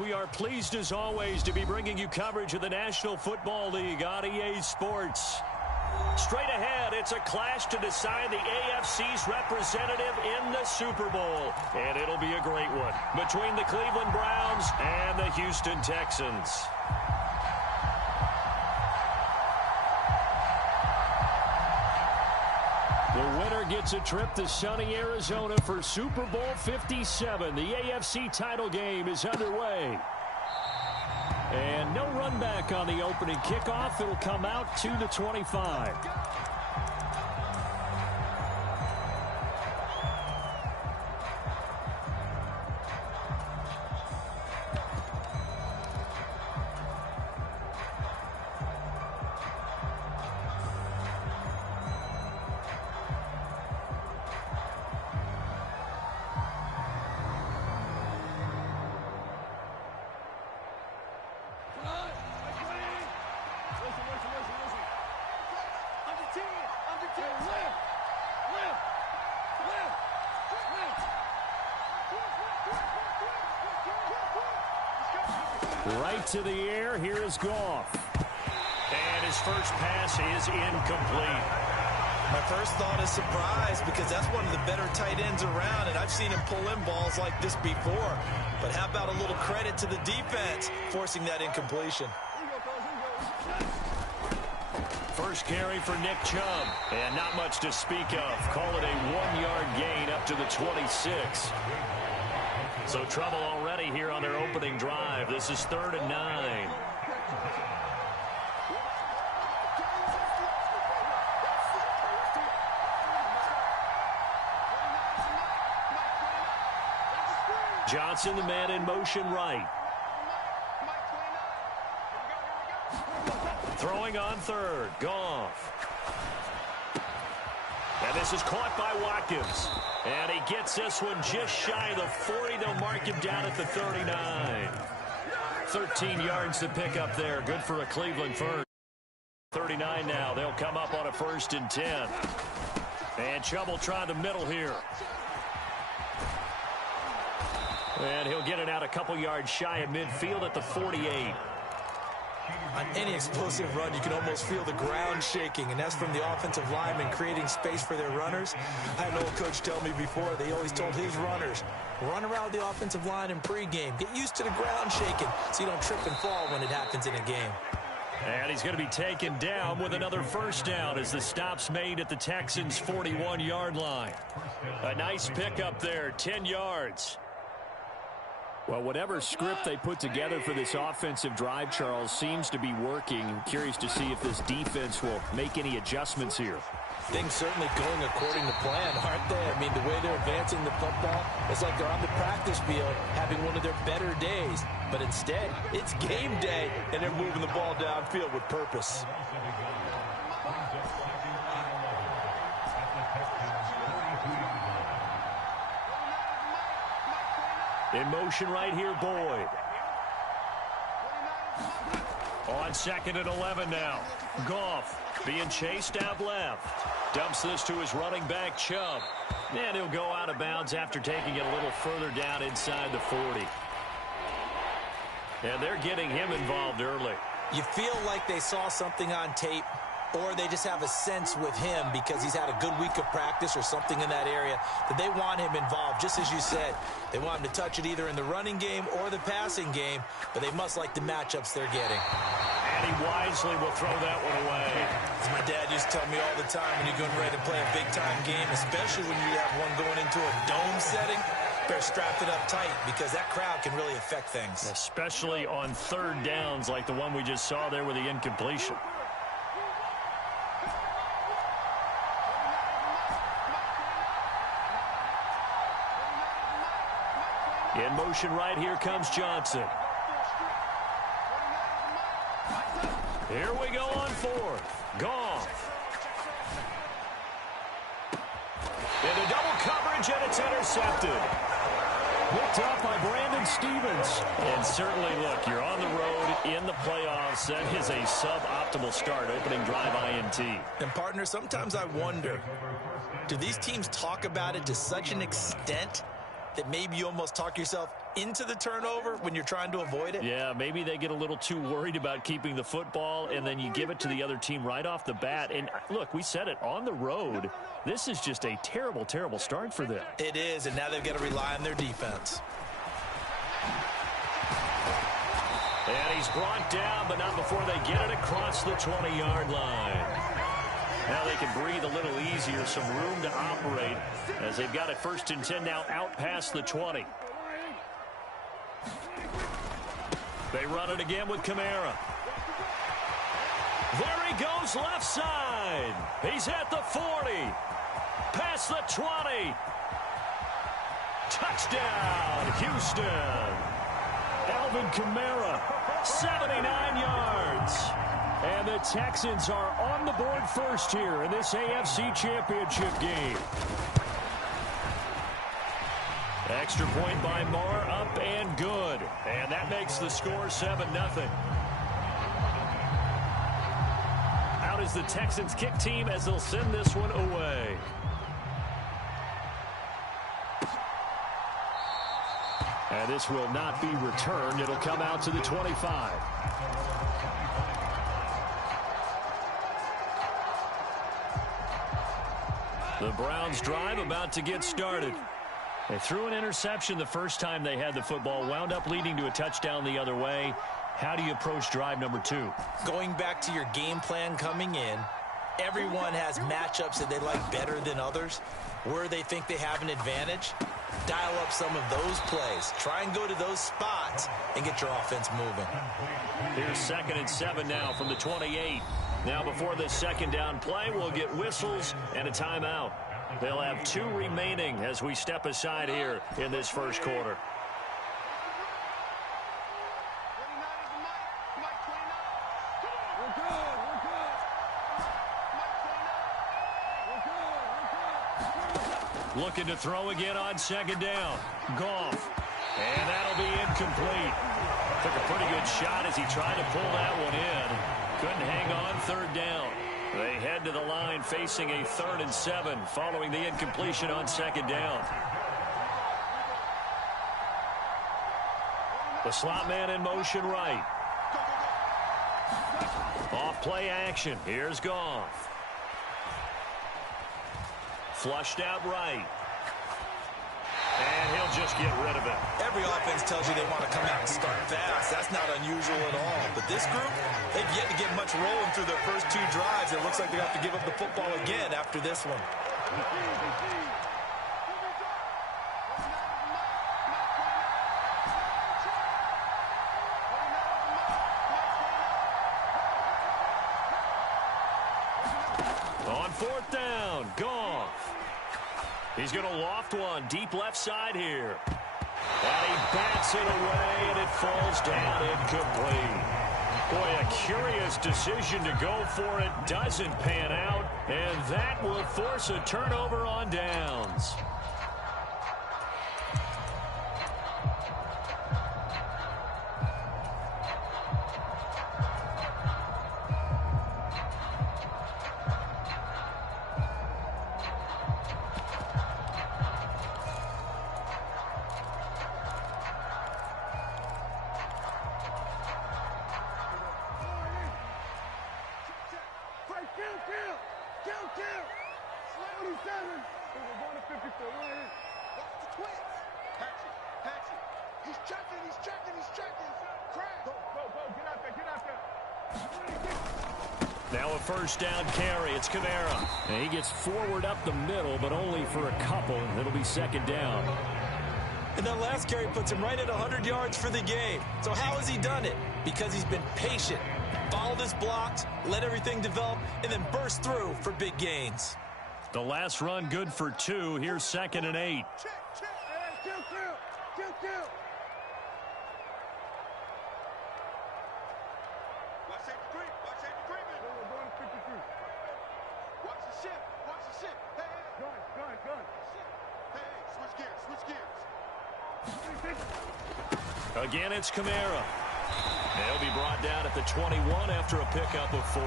We are pleased as always to be bringing you coverage of the National Football League on EA Sports. Straight ahead, it's a clash to decide the AFC's representative in the Super Bowl. And it'll be a great one between the Cleveland Browns and the Houston Texans. The winner gets a trip to sunny Arizona for Super Bowl 57. The AFC title game is underway. And no run back on the opening kickoff. It'll come out to the 25. Right to the air. Here is Goff. And his first pass is incomplete. My first thought is surprise because that's one of the better tight ends around, and I've seen him pull in balls like this before. But how about a little credit to the defense forcing that incompletion? First carry for Nick Chubb. And not much to speak of. Call it a 1-yard gain up to the 26. So trouble already here on their opening drive. This is 3rd and 9. Johnson, the man in motion right. Throwing on 3rd. Goff. And this is caught by Watkins. And he gets this one just shy of the 40. They'll mark him down at the 39. 13 yards to pick up there. Good for a Cleveland first. 39 now. They'll come up on a 1st and 10. And Chubb will try the middle here. And he'll get it out a couple yards shy of midfield at the 48. On any explosive run, you can almost feel the ground shaking, and that's from the offensive linemen creating space for their runners. I had an old coach tell me before, they always told his runners, run around the offensive line in pregame. Get used to the ground shaking so you don't trip and fall when it happens in a game. And he's going to be taken down with another first down as the stop's made at the Texans' 41-yard line. A nice pickup there, 10 yards. Well, whatever script they put together for this offensive drive, Charles, seems to be working. I'm curious to see if this defense will make any adjustments here. Things certainly going according to plan, aren't they? I mean, the way they're advancing the football, it's like they're on the practice field having one of their better days. But instead, it's game day, and they're moving the ball downfield with purpose. In motion right here, Boyd. On 2nd and 11 now. Goff being chased out left. Dumps this to his running back, Chubb. And he'll go out of bounds after taking it a little further down inside the 40. And they're getting him involved early. You feel like they saw something on tape, or they just have a sense with him because he's had a good week of practice or something in that area that they want him involved. Just as you said, they want him to touch it either in the running game or the passing game, but they must like the matchups they're getting. And he wisely will throw that one away. As my dad used to tell me all the time, when you're getting ready to play a big-time game, especially when you have one going into a dome setting, better strap it up tight because that crowd can really affect things. Especially on 3rd downs like the one we just saw there with the incompletion. In motion right here comes Johnson. Here we go on 4th. Goff. Into double coverage, and it's intercepted. Picked up by Brandon Stevens. And certainly, look, you're on the road in the playoffs. That is a suboptimal start, opening drive INT. And, partner, sometimes I wonder, do these teams talk about it to such an extent that maybe you almost talk yourself into the turnover when you're trying to avoid it? Yeah, maybe they get a little too worried about keeping the football, and then you give it to the other team right off the bat. And look, we said it, on the road, this is just a terrible, terrible start for them. It is, and now they've got to rely on their defense. And he's brought down, but not before they get it across the 20-yard line. Now they can breathe a little easier, some room to operate as they've got it 1st and 10 now out past the 20. They run it again with Kamara. There he goes left side. He's at the 40. Past the 20. Touchdown, Houston. Alvin Kamara, 79 yards. And the Texans are on the board first here in this AFC Championship game. Extra point by Marr, up and good. And that makes the score 7-0. Out is the Texans kick team as they'll send this one away. And this will not be returned. It'll come out to the 25. The Browns drive about to get started. They threw an interception the first time they had the football, wound up leading to a touchdown the other way. How do you approach drive number 2? Going back to your game plan coming in, everyone has matchups that they like better than others. Where they think they have an advantage, dial up some of those plays. Try and go to those spots and get your offense moving. Here's 2nd and 7 now from the 28. Now before this second down play, we'll get whistles and a timeout. They'll have 2 remaining as we step aside here in this first quarter. Looking to throw again on 2nd down. Goff. And that'll be incomplete. Took a pretty good shot as he tried to pull that one in. Couldn't hang on 3rd down. They head to the line facing a 3rd and 7 following the incompletion on 2nd down. The slot man in motion right. Off play action. Here's Goff. Flushed out right. And he'll just get rid of it. Every offense tells you they want to come out and start fast. That's not unusual at all. But this group, they've yet to get much rolling through their first 2 drives. It looks like they have to give up the football again after this one. On 4th down, Goff. He's going to loft one deep left side here. And he bats it away, and it falls down incomplete. Boy, a curious decision to go for it. Doesn't pan out, and that will force a turnover on downs. Now a 1st down carry. It's Kamara. And he gets forward up the middle, but only for a couple. It'll be 2nd down. And that last carry puts him right at 100 yards for the game. So how has he done it? Because he's been patient, followed his blocks, let everything develop, and then burst through for big gains. The last run good for 2. Here's 2nd and 8. Again, it's Kamara. They'll be brought down at the 21 after a pickup of 4.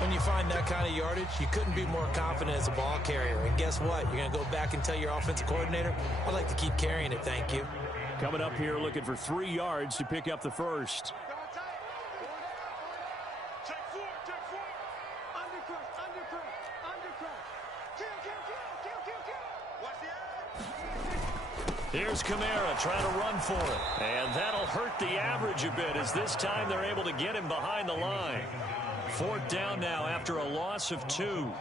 When you find that kind of yardage, you couldn't be more confident as a ball carrier. And guess what? You're going to go back and tell your offensive coordinator, I'd like to keep carrying it, thank you. Coming up here looking for 3 yards to pick up the first. Here's Kamara trying to run for it. And that'll hurt the average a bit as this time they're able to get him behind the line. 4th down now after a loss of 2.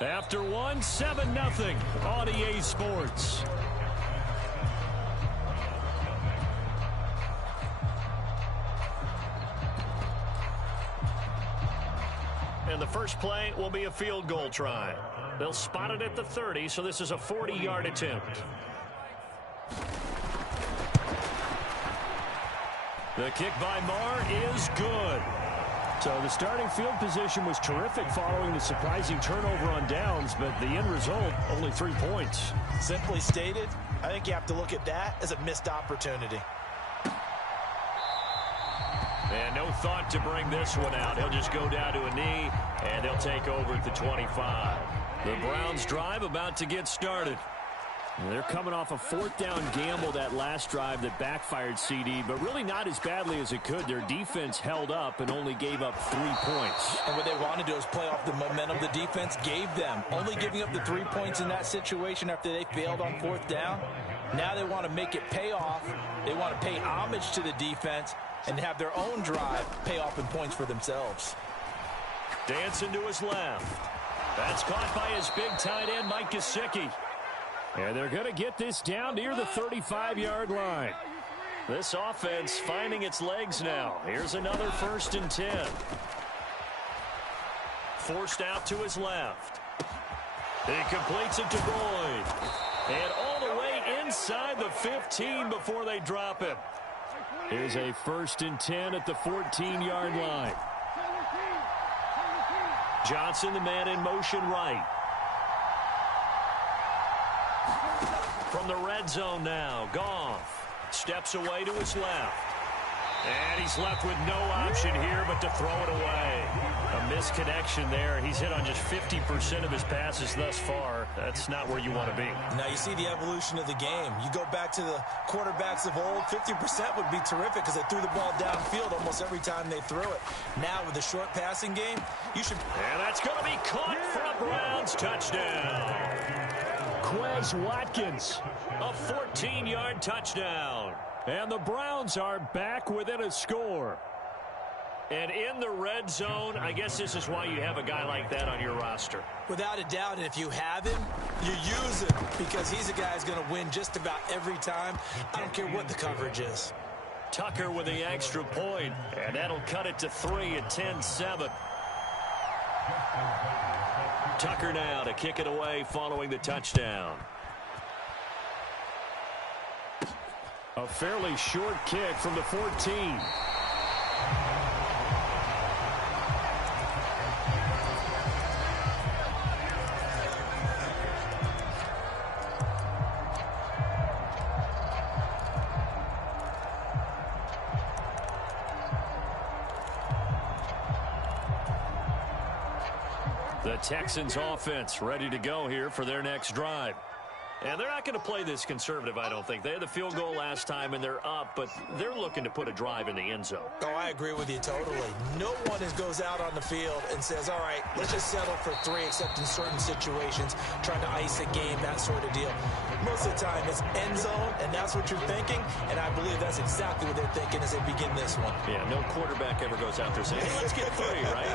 After 1, 7-0 on EA Sports. And the first play will be a field goal try. They'll spot it at the 30, so this is a 40-yard attempt. The kick by Marr is good. So the starting field position was terrific following the surprising turnover on downs, but the end result, only 3 points. Simply stated, I think you have to look at that as a missed opportunity. And no thought to bring this one out. He'll just go down to a knee, and they'll take over at the 25. The Browns drive about to get started. They're coming off a 4th down gamble that last drive that backfired, CD, but really not as badly as it could. Their defense held up and only gave up 3 points. And what they wanted to do is play off the momentum the defense gave them. Only giving up the 3 points in that situation after they failed on 4th down. Now they want to make it pay off. They want to pay homage to the defense and have their own drive pay off in points for themselves. Dancing to his left. That's caught by his big tight end, Mike Gesicki. And they're going to get this down near the 35-yard line. This offense finding its legs now. Here's another 1st and 10. Forced out to his left. He completes it to Boyd. And all the way inside the 15 before they drop him. Here's a 1st and 10 at the 14-yard line. Johnson, the man in motion right. From the red zone now, Goff steps away to his left. And he's left with no option here but to throw it away. A misconnection there. He's hit on just 50% of his passes thus far. That's not where you want to be. Now you see the evolution of the game. You go back to the quarterbacks of old, 50% would be terrific because they threw the ball downfield almost every time they threw it. Now with the short passing game, you should... And that's going to be caught for a Browns touchdown. Quez Watkins, a 14-yard touchdown. And the Browns are back within a score. And in the red zone, I guess this is why you have a guy like that on your roster. Without a doubt, and if you have him, you use him because he's a guy who's going to win just about every time. I don't care what the coverage is. Tucker with the extra point, and that'll cut it to 3 at 10-7. Tucker now to kick it away following the touchdown. A fairly short kick from the 14. The Texans offense ready to go here for their next drive. And they're not going to play this conservative, I don't think. They had the field goal last time, and they're up, but they're looking to put a drive in the end zone. Oh, I agree with you totally. No one goes out on the field and says, all right, let's just settle for 3, except in certain situations, trying to ice a game, that sort of deal. Most of the time, it's end zone, and that's what you're thinking, and I believe that's exactly what they're thinking as they begin this one. Yeah, no quarterback ever goes out there saying, hey, let's get 3, right?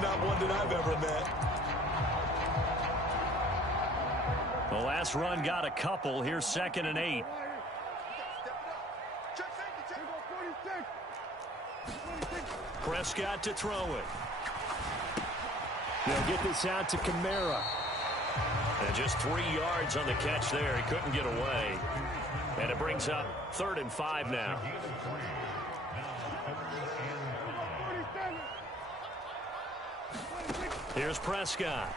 Not one that I've ever met. The last run got a couple. Here's 2nd and 8. Prescott to throw it. They'll get this out to Kamara. And just 3 yards on the catch there. He couldn't get away. And it brings up 3rd and 5 now. Here's Prescott.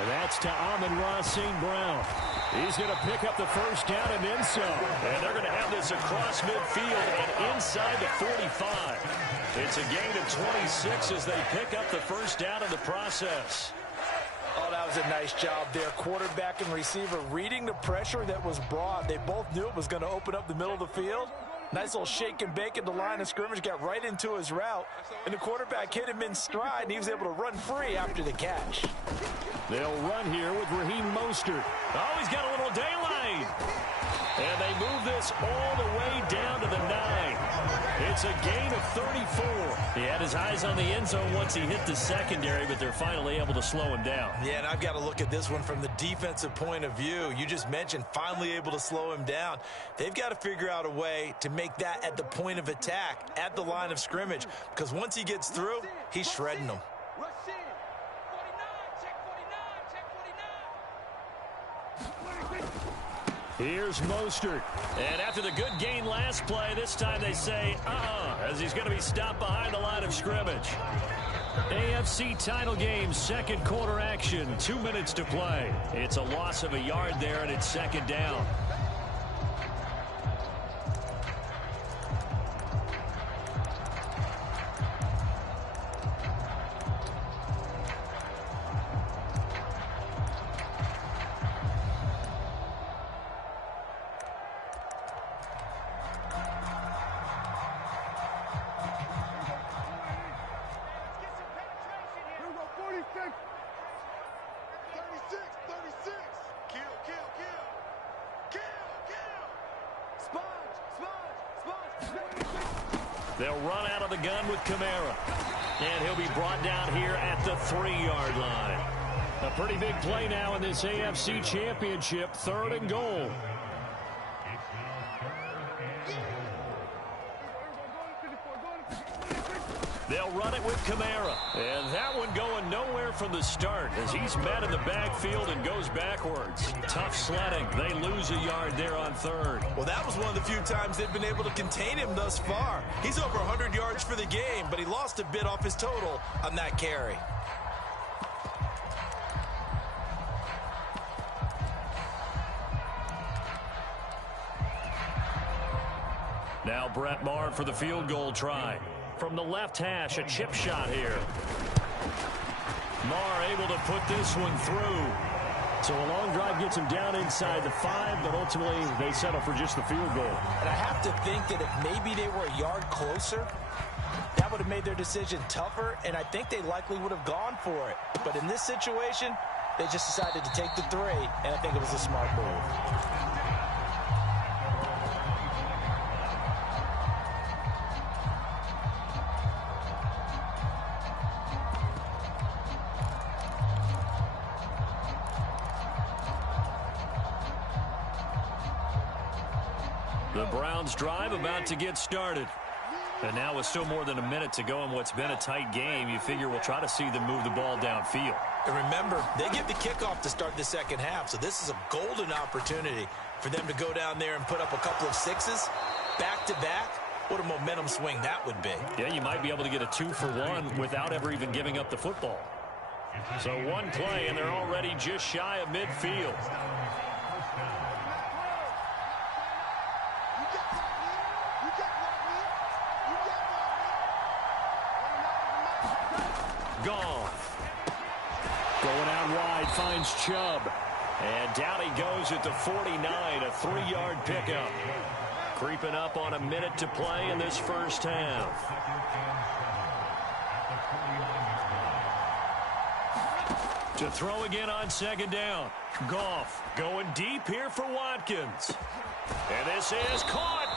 And that's to Amon-Ra St. Brown. He's going to pick up the first down and then some. And they're going to have this across midfield and inside the 45. It's a gain of 26 as they pick up the first down in the process. Oh, that was a nice job there. Quarterback and receiver reading the pressure that was brought. They both knew it was going to open up the middle of the field. Nice little shake and bake at the line of scrimmage, got right into his route. And the quarterback hit him in stride, and he was able to run free after the catch. They'll run here with Raheem Mostert. Oh, he's got a little daylight. And they move this all the way down to the 9. It's a gain of 34. He had his eyes on the end zone once he hit the secondary, but they're finally able to slow him down. Yeah, and I've got to look at this one from the defensive point of view. You just mentioned finally able to slow him down. They've got to figure out a way to make that at the point of attack, at the line of scrimmage, because once he gets through, he's shredding them. Here's Mostert. And after the good gain last play, this time they say, as he's going to be stopped behind the line of scrimmage. AFC title game, second quarter action, 2 minutes to play. It's a loss of a yard there, and it's second down. They'll run out of the gun with Kamara. And he'll be brought down here at the 3-yard line. A pretty big play now in this AFC Championship, 3rd and goal. They'll run it with Kamara. And that one going nowhere from the start as he's met in the backfield and goes backwards. Tough sledding. They lose a yard there on 3rd. Well, that was one of the few times they've been able to contain him thus far. He's over 100 yards for the game, but he lost a bit off his total on that carry. Now Brett Maher for the field goal try. From the left hash, a chip shot here. Maher able to put this one through. So a long drive gets him down inside the 5, but ultimately they settle for just the field goal. And I have to think that if maybe they were a yard closer, that would have made their decision tougher, and I think they likely would have gone for it. But in this situation, they just decided to take the 3, and I think it was a smart move. The Browns drive about to get started. And now with still more than a minute to go in what's been a tight game, you figure we'll try to see them move the ball downfield. And remember, they get the kickoff to start the second half, so this is a golden opportunity for them to go down there and put up a couple of 6s back-to-back. What a momentum swing that would be. Yeah, you might be able to get a 2-for-1 without ever even giving up the football. So one play, and they're already just shy of midfield. Going out wide, finds Chubb. And down he goes at the 49, a 3-yard pickup. Creeping up on a minute to play in this first half. To throw again on second down. Goff going deep here for Watkins. And this is caught.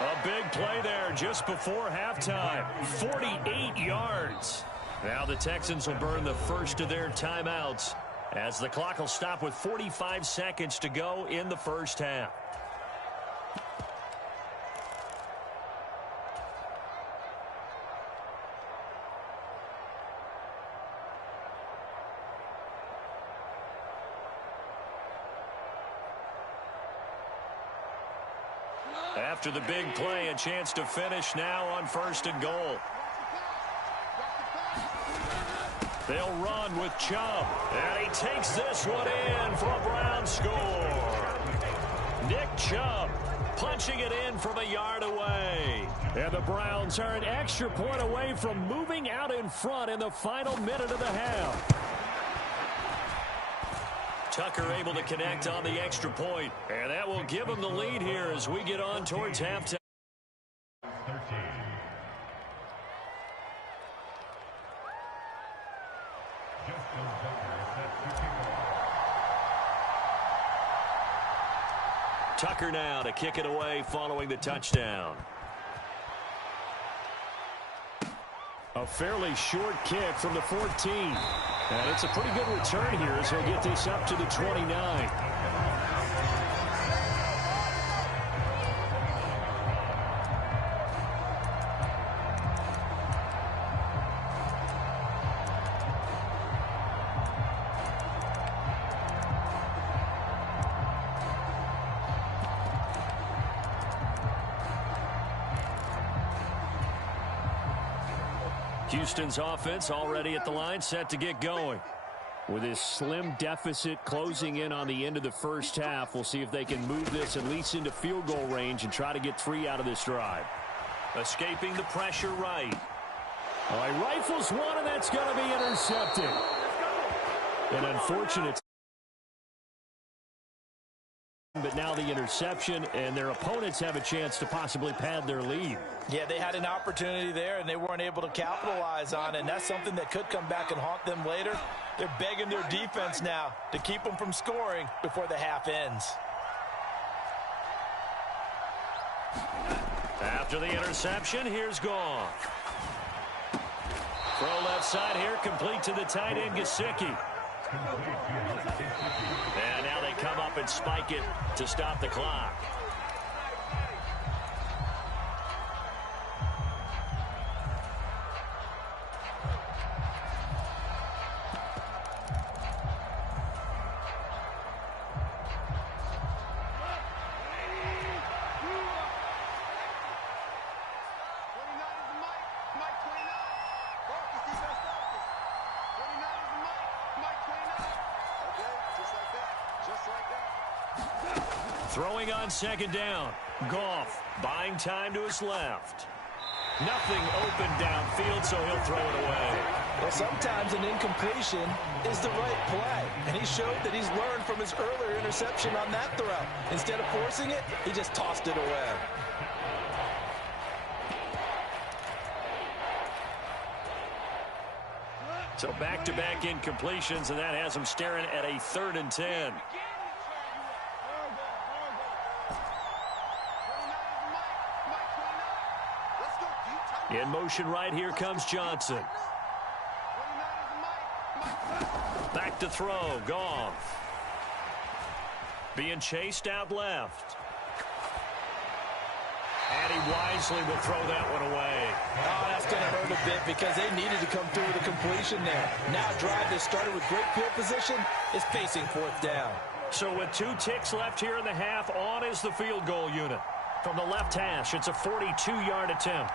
A big play there just before halftime. 48 yards. Now the Texans will burn the first of their timeouts as the clock will stop with 45 seconds to go in the first half. After the big play, a chance to finish now on 1st and goal. They'll run with Chubb. And he takes this one in for a Brown score. Nick Chubb punching it in from a yard away. And the Browns are an extra point away from moving out in front in the final minute of the half. Tucker able to connect on the extra point, and that will give him the lead here as we get on towards halftime. Tucker now to kick it away following the touchdown. A fairly short kick from the 14. And it's a pretty good return here as he'll get this up to the 29. Houston's offense already at the line, set to get going. With this slim deficit closing in on the end of the first half, we'll see if they can move this at least into field goal range and try to get 3 out of this drive. Escaping the pressure right. All right, rifles one, and that's going to be intercepted. An unfortunate. But now the interception, and their opponents have a chance to possibly pad their lead. Yeah, they had an opportunity there, and they weren't able to capitalize on it, and that's something that could come back and haunt them later. They're begging their defense now to keep them from scoring before the half ends. After the interception, here's Goff. Throw left side here, complete to the tight end, Gesicki. And now they come up and spike it to stop the clock. Throwing on second down. Goff buying time to his left. Nothing open downfield, so he'll throw it away. Well, sometimes an incompletion is the right play, and he showed that he's learned from his earlier interception on that throw. Instead of forcing it, he just tossed it away. So back-to-back incompletions, and that has him staring at a 3rd and 10. In motion right, here comes Johnson. Back to throw, Goff. Being chased out left. And he wisely will throw that one away. Oh, that's going to hurt a bit because they needed to come through with a completion there. Now a drive that started with great field position is facing 4th down. So with 2 ticks left here in the half, on is the field goal unit. From the left hash, it's a 42-yard attempt.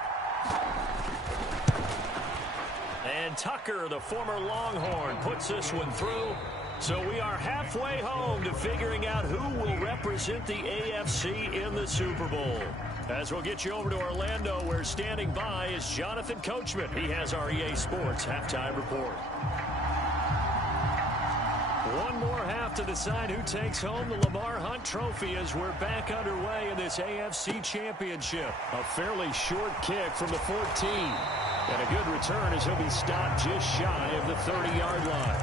And Tucker, the former Longhorn, puts this one through. So we are halfway home to figuring out who will represent the AFC in the Super Bowl. As we'll get you over to Orlando, where standing by is Jonathan Coachman. He has our EA Sports halftime report. One more half to decide who takes home the Lamar Hunt Trophy as we're back underway in this AFC Championship. A fairly short kick from the 14. And a good return as he'll be stopped just shy of the 30-yard line.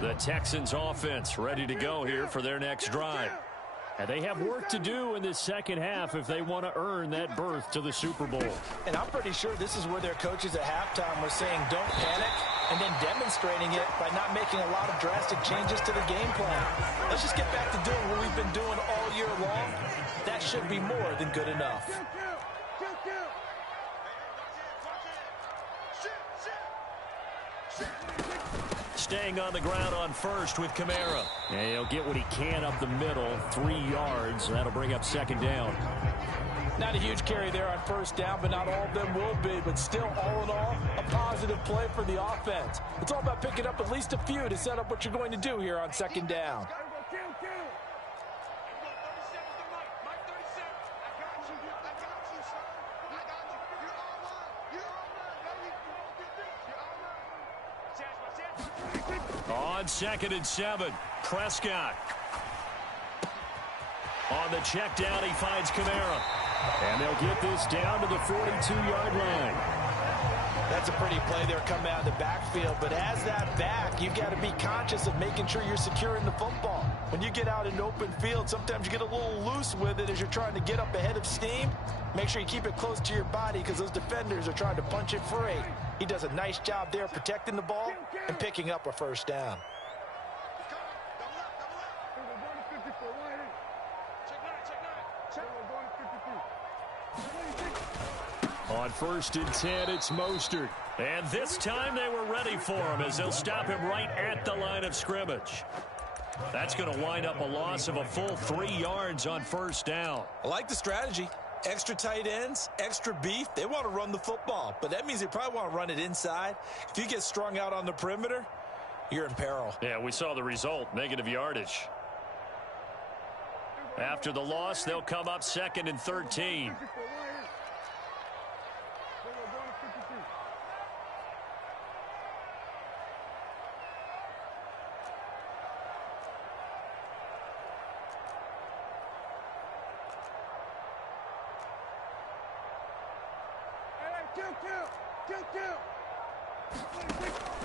The Texans offense ready to go here for their next drive. And they have work to do in this second half if they want to earn that berth to the Super Bowl. And I'm pretty sure this is where their coaches at halftime were saying don't panic, and then demonstrating it by not making a lot of drastic changes to the game plan. Let's just get back to doing what we've been doing all year long. That should be more than good enough. staying on the ground on first with Kamara. And he'll get what he can up the middle, 3 yards. That'll bring up second down. Not a huge carry there on first down, but not all of them will be. But still, all in all, a positive play for the offense. It's all about picking up at least a few to set up what you're going to do here on second down. On 2nd and 7, Prescott. On the check down, he finds Kamara. And they'll get this down to the 42-yard line. That's a pretty play there coming out of the backfield. But as that back, you've got to be conscious of making sure you're securing the football. When you get out in open field, sometimes you get a little loose with it as you're trying to get up ahead of steam. Make sure you keep it close to your body because those defenders are trying to punch it free. He does a nice job there protecting the ball and picking up a first down. On 1st and 10, it's Mostert. And this time they were ready for him as they'll stop him right at the line of scrimmage. That's going to wind up a loss of a full 3 yards on first down. I like the strategy. Extra tight ends, extra beef. They want to run the football, but that means they probably want to run it inside. If you get strung out on the perimeter, you're in peril. Yeah, we saw the result, negative yardage. After the loss, they'll come up 2nd and 13.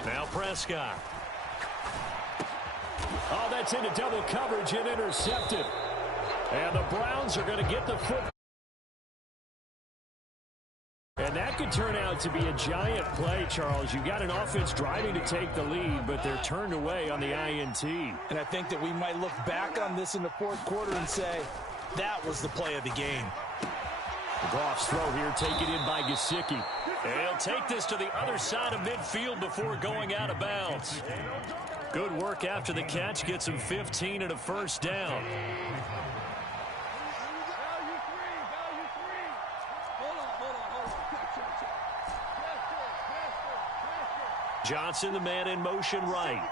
Now Prescott. Oh, that's into double coverage and intercepted. And the Browns are going to get the foot. And that could turn out to be a giant play, Charles. You've got an offense driving to take the lead, but they're turned away on the INT. And I think that we might look back on this in the 4th quarter and say, that was the play of the game. Goff's throw here taken in by Gesicki. And he'll take this to the other side of midfield before going out of bounds. Good work after the catch. Gets him 15 and a first down. Johnson, the man in motion right.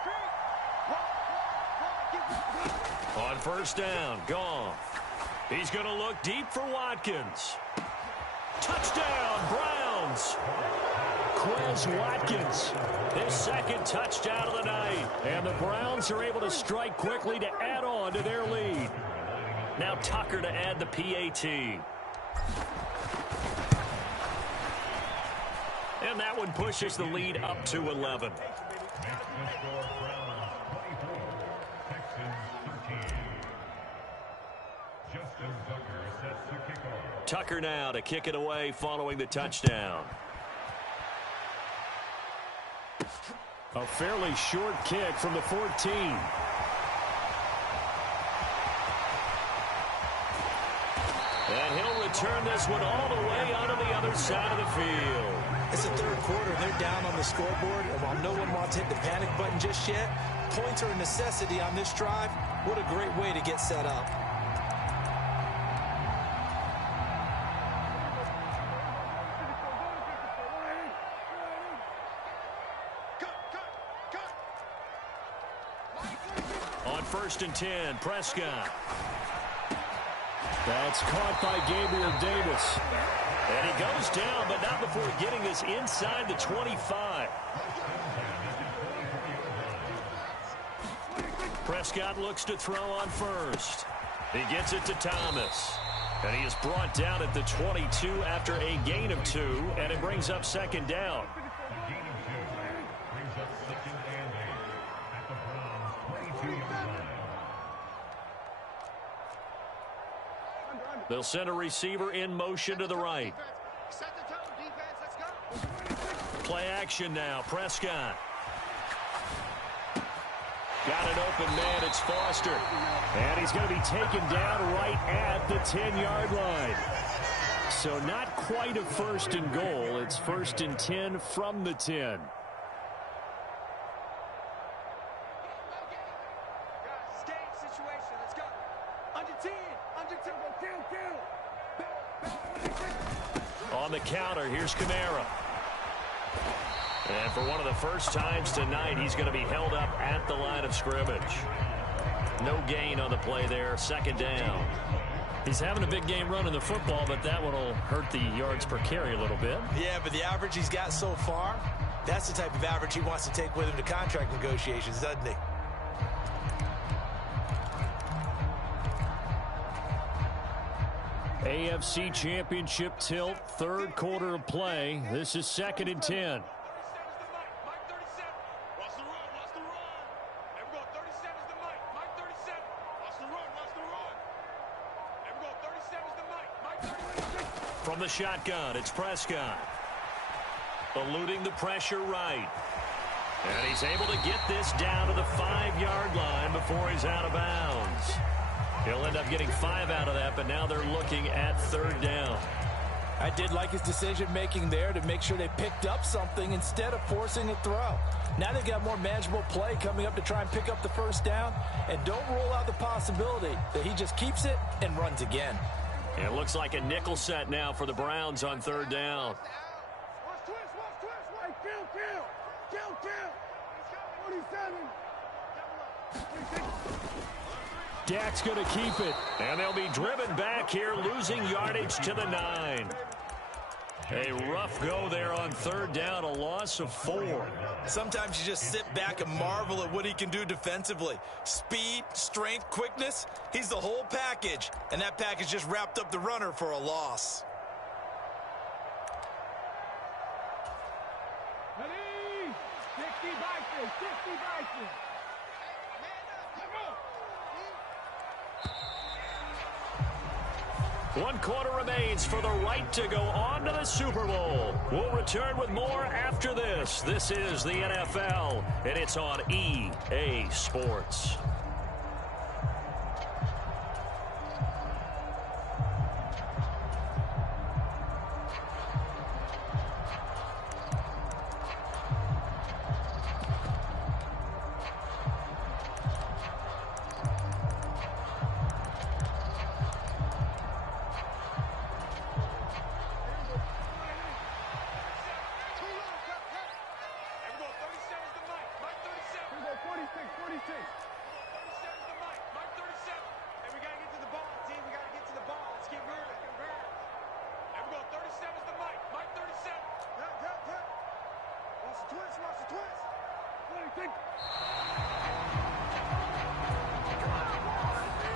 On first down, Goff. He's going to look deep for Watkins. Touchdown, Browns. Quez Watkins, his 2nd touchdown of the night. And the Browns are able to strike quickly to add on to their lead. Now Tucker to add the PAT. And that one pushes the lead up to 11. Tucker now to kick it away following the touchdown. A fairly short kick from the 14. And he'll return this one all the way onto the other side of the field. It's the 3rd quarter, and they're down on the scoreboard. And while no one wants to hit the panic button just yet, points are a necessity on this drive. What a great way to get set up. On 1st and 10, Prescott. That's caught by Gabriel Davis. And he goes down, but not before getting this inside the 25. Prescott looks to throw on first. He gets it to Thomas. And he is brought down at the 22 after a gain of 2, and it brings up second down. They'll send a receiver in motion to the right. Play action now. Prescott. Got an open man. It's Foster. And he's going to be taken down right at the 10-yard line. So not quite a 1st and goal. It's 1st and 10 from the 10. On the counter, here's Kamara. And for one of the first times tonight, he's going to be held up at the line of scrimmage. No gain on the play there, second down. He's having a big game running the football, but that one will hurt the yards per carry a little bit. Yeah, but the average he's got so far, that's the type of average he wants to take with him to contract negotiations, doesn't he? AFC Championship tilt, third quarter of play. This is 2nd and 10. From the shotgun, it's Prescott. Eluding the pressure right. And he's able to get this down to the 5-yard line before he's out of bounds. He'll end up getting 5 out of that, but now they're looking at 3rd down. I did like his decision-making there to make sure they picked up something instead of forcing a throw. Now they've got more manageable play coming up to try and pick up the 1st down, and don't rule out the possibility that he just keeps it and runs again. It looks like a nickel set now for the Browns on 3rd down. Dak's going to keep it, and they'll be driven back here, losing yardage to the 9. A rough go there on 3rd down, a loss of 4. Sometimes you just sit back and marvel at what he can do defensively. Speed, strength, quickness, he's the whole package. And that package just wrapped up the runner for a loss. Ready? 60 Vikings, 60 Vikings. 1 quarter remains for the right to go on to the Super Bowl. We'll return with more after this. This is the NFL, and it's on EA Sports.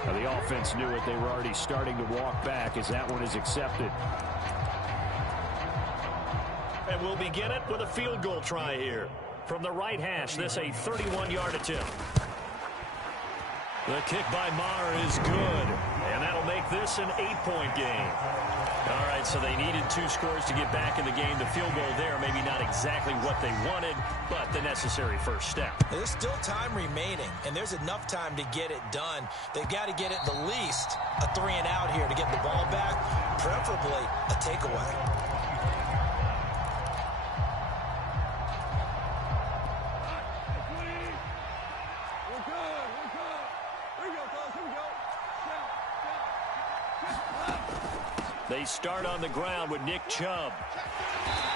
Now the offense knew it. They were already starting to walk back as that one is accepted. And we'll begin it with a field goal try here. From the right hash, this a 31-yard attempt. The kick by Maher is good, and that'll make this an 8-point game. All right, so they needed 2 scores to get back in the game. The field goal there, maybe not exactly what they wanted, but the necessary first step. There's still time remaining, and there's enough time to get it done. They've got to get at the least a 3-and-out here to get the ball back, preferably a takeaway. They start on the ground with Nick Chubb.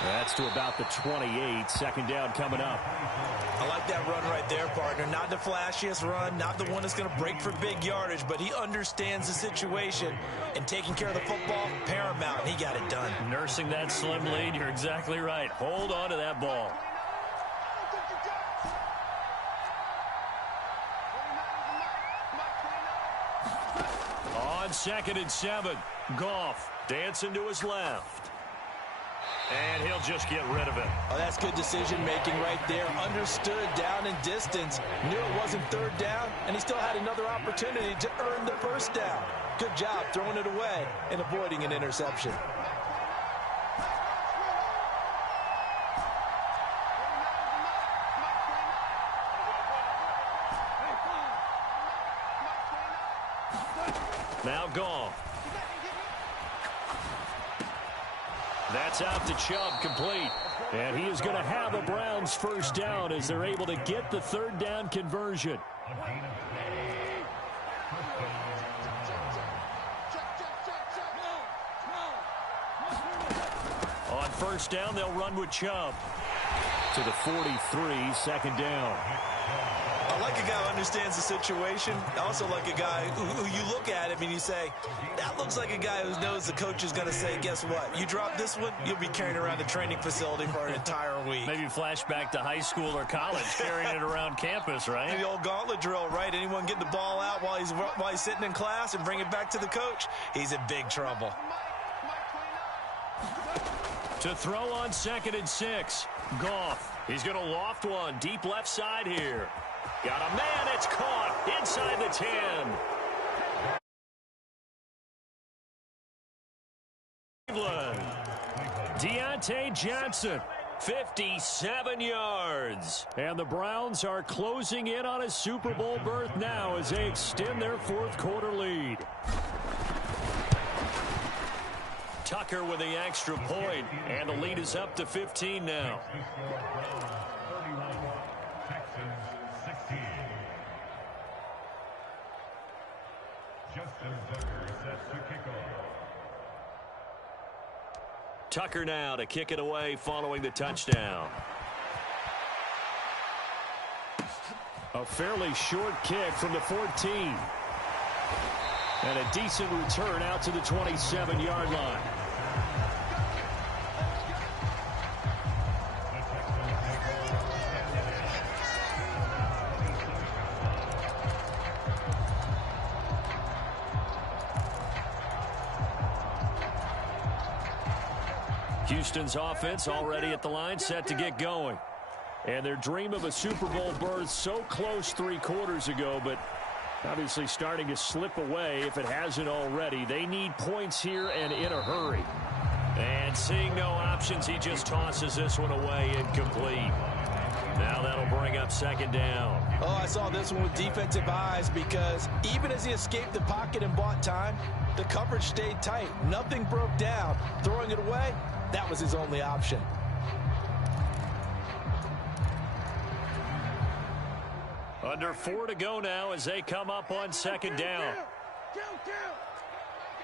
That's to about the 28. 2nd down coming up. I like that run right there, partner. Not the flashiest run, not the one that's going to break for big yardage, but he understands the situation, and taking care of the football, paramount, and he got it done. Nursing that slim lead, you're exactly right. Hold on to that ball. On 2nd and 7, Goff dancing to his left. And he'll just get rid of it. Oh, that's good decision-making right there. Understood down and distance. Knew it wasn't 3rd down, and he still had another opportunity to earn the 1st down. Good job throwing it away and avoiding an interception. Now Goff. That's out to Chubb, complete. And he is going to have a Browns 1st down as they're able to get the 3rd down conversion. first down. They'll run with Chubb. To the 43, second down. I like a guy who understands the situation. I also like a guy who you look at him and you say, that looks like a guy who knows the coach is going to say, guess what? You drop this one, you'll be carrying around the training facility for an entire week. Maybe flashback to high school or college, carrying it around campus, right? The old gauntlet drill, right? Anyone get the ball out while he's sitting in class and bring it back to the coach, he's in big trouble. To throw on 2nd and 6. Goff. He's going to loft one deep left side here. Got a man. It's caught inside the 10. Cleveland. Deontay Johnson. 57 yards. And the Browns are closing in on a Super Bowl berth now as they extend their fourth quarter lead. Tucker with the extra point, and the lead is up to 15 now. Tucker now to kick it away following the touchdown. A fairly short kick from the 14. And a decent return out to the 27-yard line. Houston's offense already at the line, set to get going. And their dream of a Super Bowl berth so close 3 quarters ago, but obviously starting to slip away if it hasn't already. They need points here and in a hurry. And seeing no options, he just tosses this one away incomplete. Now that'll bring up 2nd down. Oh, I saw this one with defensive eyes because even as he escaped the pocket and bought time, the coverage stayed tight. Nothing broke down. Throwing it away, that was his only option. Under 4 to go now as they come up on 2nd down. Count.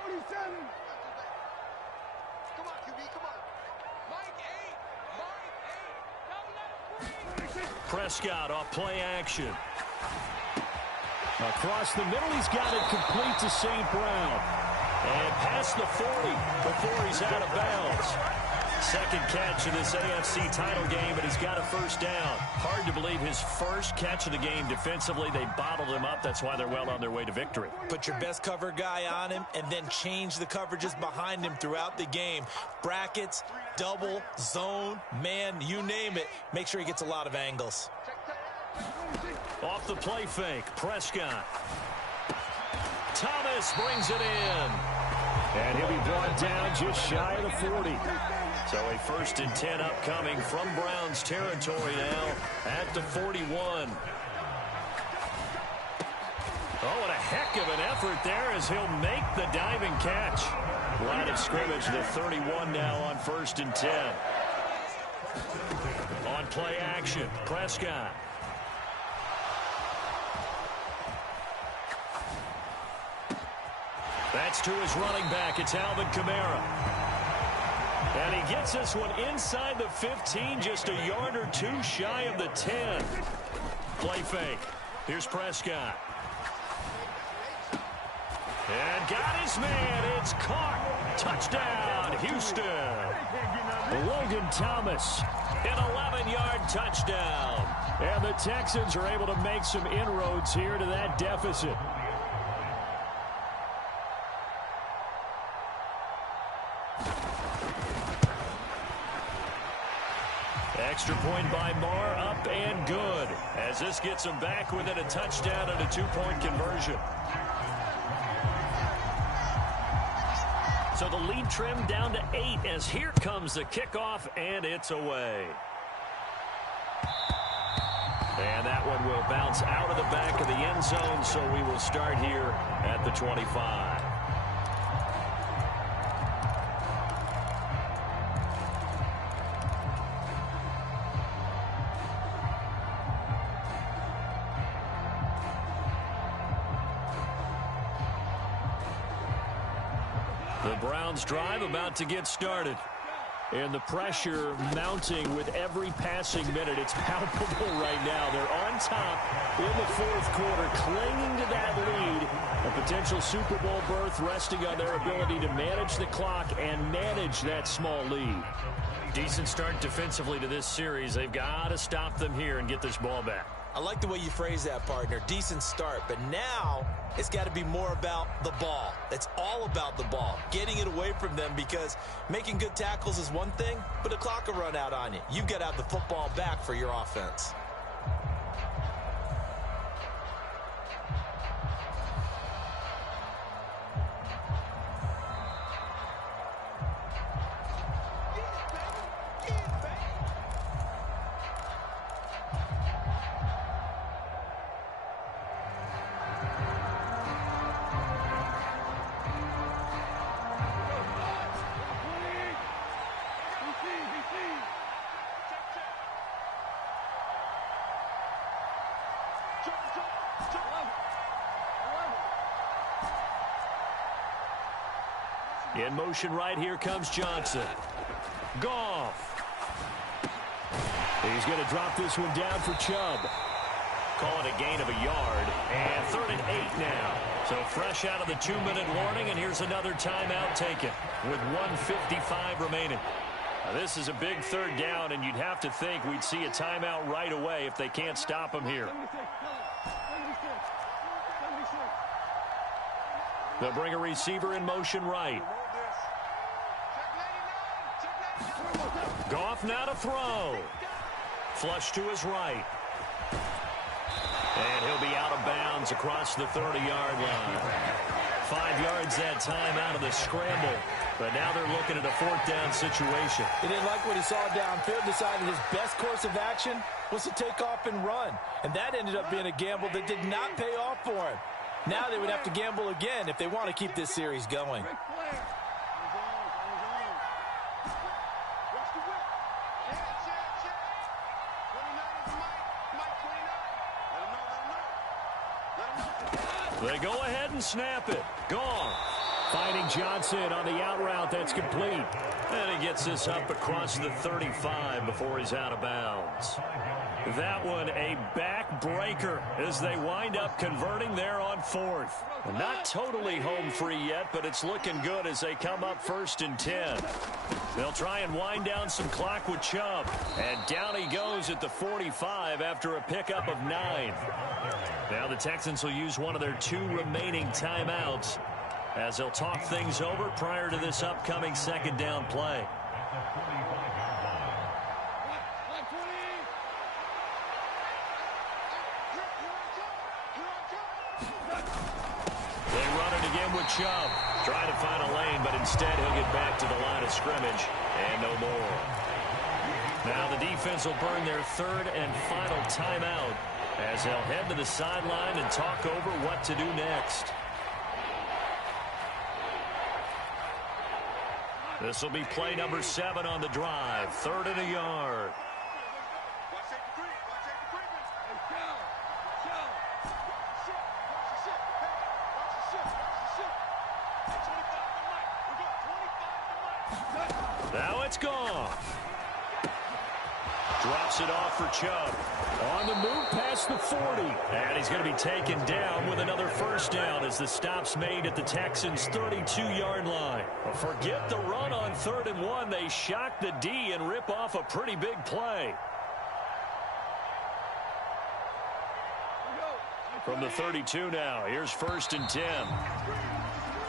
27. Come on, QB, come on. Mike 8. Prescott off play action. Across the middle, he's got it complete to St. Brown. And past the 40 before he's out of bounds. Second catch of this AFC title game, but he's got a first down. Hard to believe his first catch of the game defensively. They bottled him up. That's why they're well on their way to victory. Put your best cover guy on him and then change the coverages behind him throughout the game. Brackets, double, zone, man, you name it. Make sure he gets a lot of angles. Off the play fake, Prescott. Thomas brings it in. And he'll be brought down just shy of the 40. So a 1st and 10 upcoming from Browns territory now at the 41. Oh, what a heck of an effort there as he'll make the diving catch. Line of scrimmage, the 31 now on 1st and 10. On play action, Prescott. That's to his running back. It's Alvin Kamara. And he gets this one inside the 15, just a yard or 2 shy of the 10. Play fake. Here's Prescott. And got his man. It's caught. Touchdown, Houston. Logan Thomas, an 11-yard touchdown. And the Texans are able to make some inroads here to that deficit. Extra point by Marr, up and good. As this gets them back within a touchdown and a 2-point conversion. So the lead trimmed down to 8 as here comes the kickoff, and it's away. And that one will bounce out of the back of the end zone, so we will start here at the 25. The Browns drive about to get started. And the pressure mounting with every passing minute. It's palpable right now. They're on top in the fourth quarter, clinging to that lead. A potential Super Bowl berth resting on their ability to manage the clock and manage that small lead. Decent start defensively to this series. They've got to stop them here and get this ball back. I like the way you phrase that, partner. Decent start, but now it's got to be more about the ball. It's all about the ball, getting it away from them, because making good tackles is one thing, but the clock will run out on you. You've got to have the football back for your offense. In motion right, here comes Johnson. Goff. He's going to drop this one down for Chubb. Call it a gain of a yard. And 3rd and 8 now. So fresh out of the 2-minute warning, and here's another timeout taken with 1:55 remaining. Now, this is a big 3rd down, and you'd have to think we'd see a timeout right away if they can't stop him here. They'll bring a receiver in motion right. Goff now to throw. Flush to his right. And he'll be out of bounds across the 30-yard line. 5 yards that time out of the scramble. But now they're looking at a 4th down situation. He didn't like what he saw downfield, decided his best course of action was to take off and run. And that ended up being a gamble that did not pay off for him. Now they would have to gamble again if they want to keep this series going. They go ahead and snap it. Gone. Finding Johnson on the out route. That's complete. And he gets this up across the 35 before he's out of bounds. That one a backbreaker as they wind up converting there on 4th. Not totally home free yet, but it's looking good as they come up 1st and 10. They'll try and wind down some clock with Chubb. And down he goes at the 45 after a pickup of 9. Now the Texans will use one of their 2 remaining timeouts as they'll talk things over prior to this upcoming 2nd down play. They run it again with Chubb. Trying to find a lane, but instead he'll get back to the line of scrimmage and no more. Now the defense will burn their 3rd and final timeout as they'll head to the sideline and talk over what to do next. This will be play number 7 on the drive. 3rd and a yard. Now it's gone. Drops it off for Chubb. On the move past the 40. And he's going to be taken down with another 1st down as the stop's made at the Texans' 32-yard line. Forget the run on 3rd and 1. They shock the D and rip off a pretty big play. From the 32 now, here's 1st and 10.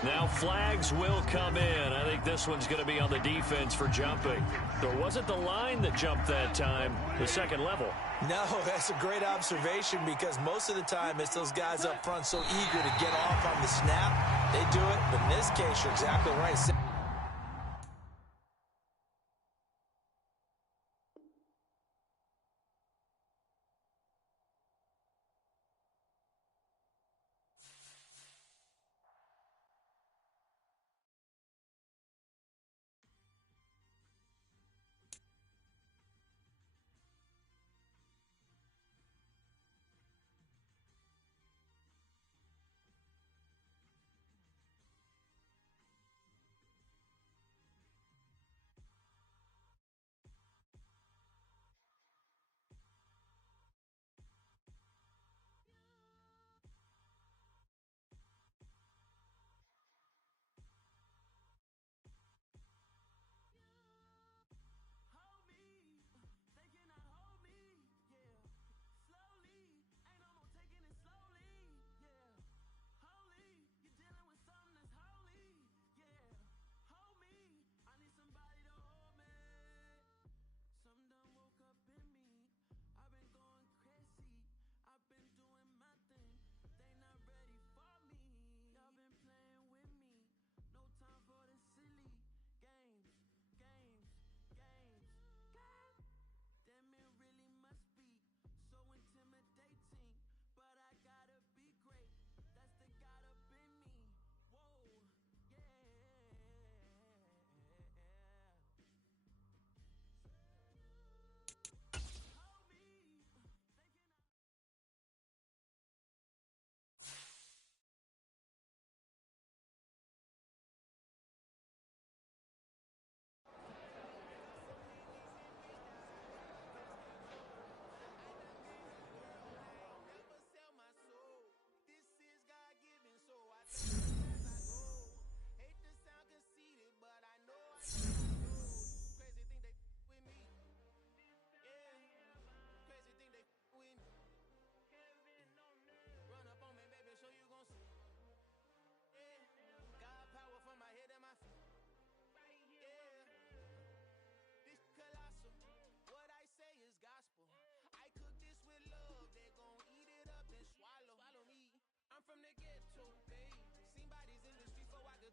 Now flags will come in. I think this one's going to be on the defense for jumping. Or was it the line that jumped that time, the 2nd level? No, that's a great observation, because most of the time it's those guys up front so eager to get off on the snap. They do it, but in this case, you're exactly right.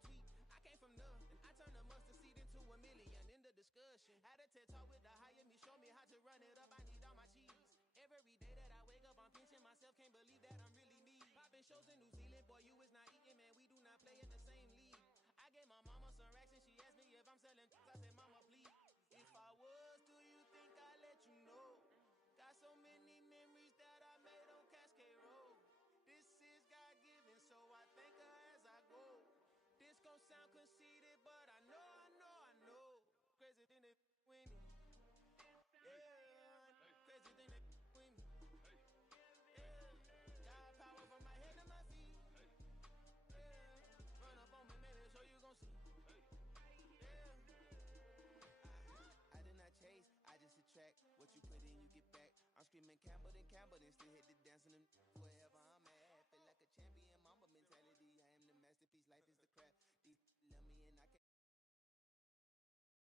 tweet. I came from nothing. I turned a mustard seed into a million in the discussion. Had a TED talk with the higher me, show me how to run it up. I need all my cheese. Every day that I wake up, I'm pinching myself. Can't believe that I'm really me. Popping shows in New Zealand, boy, you is not eating, man. We do not play in the same league. I gave my mama some racks and she asked me if I'm selling. I said, mama, please. If I was, do you think I'd let you know? Got so many memories that I made on Cascade Road. This is God-given, so I thank her as I go. This gon' sound conceited, but I know. Crazy thing that with me. Yeah, crazy thing that with me. Yeah, got power from my head to my feet. Yeah, run up on me, maybe, so you gon' see. Yeah. I did not chase, I just attract. What you put in, you get back. I'm screaming Campbell, then Campbell.